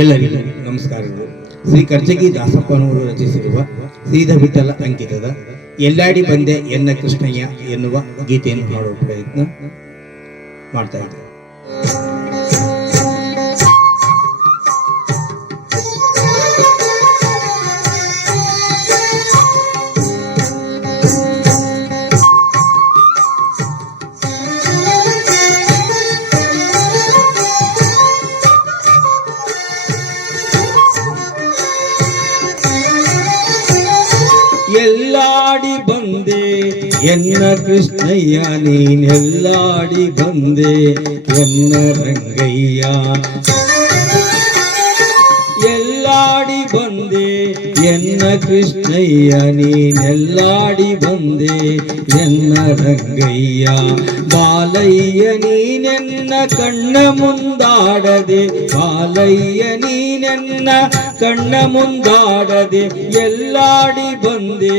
ಎಲ್ಲರಿಗೂ ನಮಸ್ಕಾರಗಳು. ಶ್ರೀ ಕರ್ಜಗಿ ದಾಸಪ್ಪನವರು ರಚಿಸಿರುವ ಶ್ರೀಧರ ವಿಠಲ ಅಂಕಿತದ ಎಲ್ಲಾಡಿ ಬಂದೆ ಎನ್ನ ಕೃಷ್ಣಯ್ಯ ಎನ್ನುವ ಗೀತೆಯನ್ನು ಹಾಡುವ ಪ್ರಯತ್ನ ಮಾಡ್ತಾ ಇದ್ದಾರೆ. ಎಲ್ಲಾಡಿ ಬಂದೆ ಎನ್ನ ಕೃಷ್ಣಯ್ಯ ನೀನೆಲ್ಲಾಡಿ ಬಂದೆ ಎನ್ನ ರಂಗಯ್ಯ, ಎಲ್ಲಾಡಿ ಬಂದೆ ಎನ್ನ ಕೃಷ್ಣಯ್ಯ ನೀನೆಲ್ಲಾಡಿ ಬಂದೆ ಎನ್ನ ರಂಗಯ್ಯ. ಬಾಲಯ್ಯ ನೀನೆನ್ನ ಕಣ್ಣ ಮುಂದಾಡದೆ, ಬಾಲಯ್ಯ ನೀನೆನ್ನ ಕಣ್ಣ ಮುಂದಾಡದೆ ಎಲ್ಲಾಡಿ ಬಂದೆ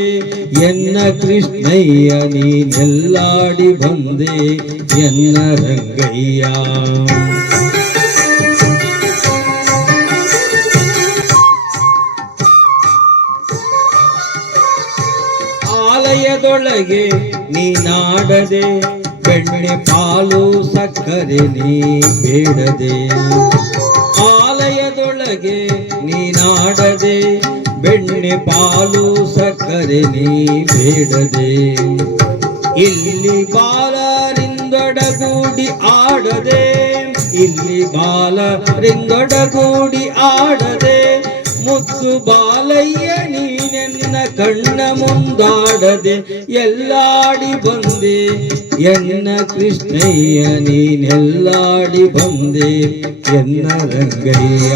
ಎನ್ನ ಕೃಷ್ಣಯ್ಯ ನೀನೆಲ್ಲಾಡಿ ಬಂದೆ ಎನ್ನ ರಂಗಯ್ಯ. ಆಲಯದೊಳಗೆ ನೀನಾಡದೆ, ಬೆಣ್ಣೆ ಪಾಲು ಸಕ್ಕರೆ ನೀ ಬೇಡದೆ. ಆಲಯದೊಳಗೆ ನೀನಾಡದೆ, ಬೆಣ್ಣೆ ಪಾಲು ಸಕ್ಕರೆ ನೀ ಬೇಡದೆ. ಇಲ್ಲಿ ಬಾಲರಿಂದೊಡಗೂಡಿ ಆಡದೆ, ಇಲ್ಲಿ ಬಾಲರಿಂದೊಡಗೂಡಿ ಆಡದೆ. ಮುತ್ತು ಬಾಲಯ್ಯ ನೀನೆನ್ನ ಕಣ್ಣ ಮುಂದಾಡದೆ ಎಲ್ಲಾಡಿ ಬಂದೆ ಎನ್ನ ಕೃಷ್ಣಯ್ಯ ನೀನೆಲ್ಲಾಡಿ ಬಂದೆ ಎನ್ನ ರಂಗಯ್ಯ.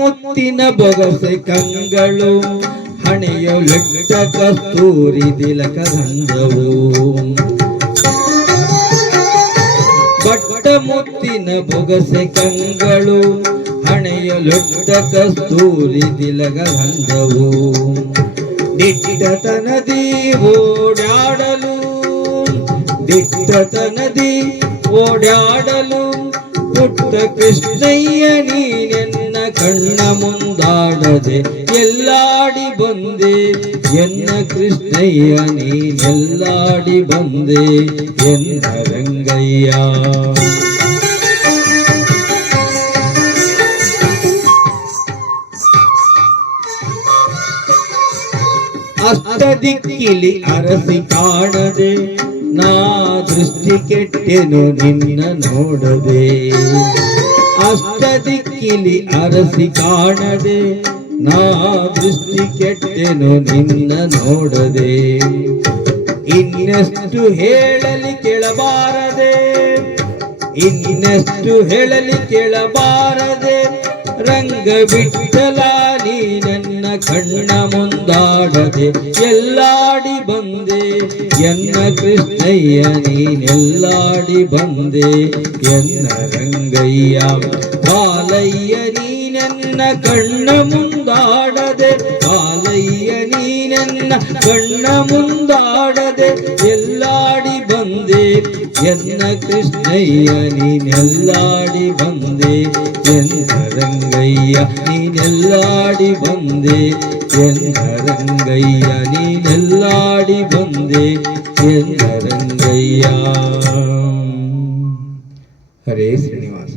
ಮುತ್ತಿನ ಬೊಗಸೆ ಕಂಗಳು, ಹಣೆಯೊಳೆಟ್ಟ ಕಸ್ತೂರಿ ತಿಲಕದಂದವು. ಬಟ್ಟ ಮುತ್ತಿನ ಬೊಗಸೆ ಕಂಗಳು, ಹಣೆಯೊಳೆಟ್ಟ ಕಸ್ತೂರಿ ತಿಲಕದಂದವು. ದಿಟ್ಟತನದಿ ಓಡಾಡಲು, ದಿಟ್ಟತನದಿ ಓಡಾಡಲು ಪುಟ್ಟ ಕೃಷ್ಣಯ್ಯ ನೀನೆನ್ನ ಕಣ್ಣ ಮುಂದಾಡದೆ ಎಲ್ಲಾಡಿ ಬಂದೆ ಎನ್ನ ಕೃಷ್ಣಯ್ಯ ನೀನೆಲ್ಲಾಡಿ ಬಂದೆ ಎನ್ನ ರಂಗಯ್ಯ. ಅಷ್ಟ ದಿಕ್ಕಿಲಿ ಅರಸಿ ಕಾಣದೆ, ನಾ ದೃಷ್ಟಿ ಕೆಟ್ಟೆನು ನಿನ್ನ ನೋಡದೆ. ಅಷ್ಟ ದಿಕ್ಕಿಲಿ ಅರಸಿ ಕಾಣದೆ, ನಾ ದೃಷ್ಟಿ ಕೆಟ್ಟೆನು ನಿನ್ನ ನೋಡದೆ. ಇನ್ನೆಷ್ಟು ಹೇಳಲಿ ಕೇಳಬಾರದೆ, ಇನ್ನೆಷ್ಟು ಹೇಳಲಿ ಕೇಳಬಾರದೆ. ರಂಗ ವಿಠಲ ನೀ ನನ್ನ ಕಣ್ಣ ಮುಂದಾಡದೆ ಎಲ್ಲಾಡಿ ಬಂದೆ ಎನ್ನ ಕೃಷ್ಣಯ್ಯ ನೀನೆಲ್ಲಾಡಿ ಬಂದೆ ಎನ್ನ ರಂಗಯ್ಯ. ಬಾಲಯ್ಯ ನೀನೆನ್ನ ಕಣ್ಣ ಮುಂದಾಡದೆ, ಬಾಲಯ್ಯ ನೀನೆನ್ನ ಕಣ್ಣ ಮುಂದಾಡದೆ ಎಲ್ಲಾಡಿ ಬಂದೆ ಎನ್ನ ಕೃಷ್ಣಯ್ಯ ನೀನೆಲ್ಲಾಡಿ ಬಂದೆ ಎನ್ನ ರಂಗಯ್ಯ. ನೀನೆಲ್ಲಾಡಿ ಬಂದೆ ಎನ್ನ ರಂಗಯ್ಯ, ನೀನೆಲ್ಲಾಡಿ ಬಂದೆ ಎನ್ನ ರಂಗಯ್ಯ. ಹರೇ ಶ್ರೀನಿವಾಸ.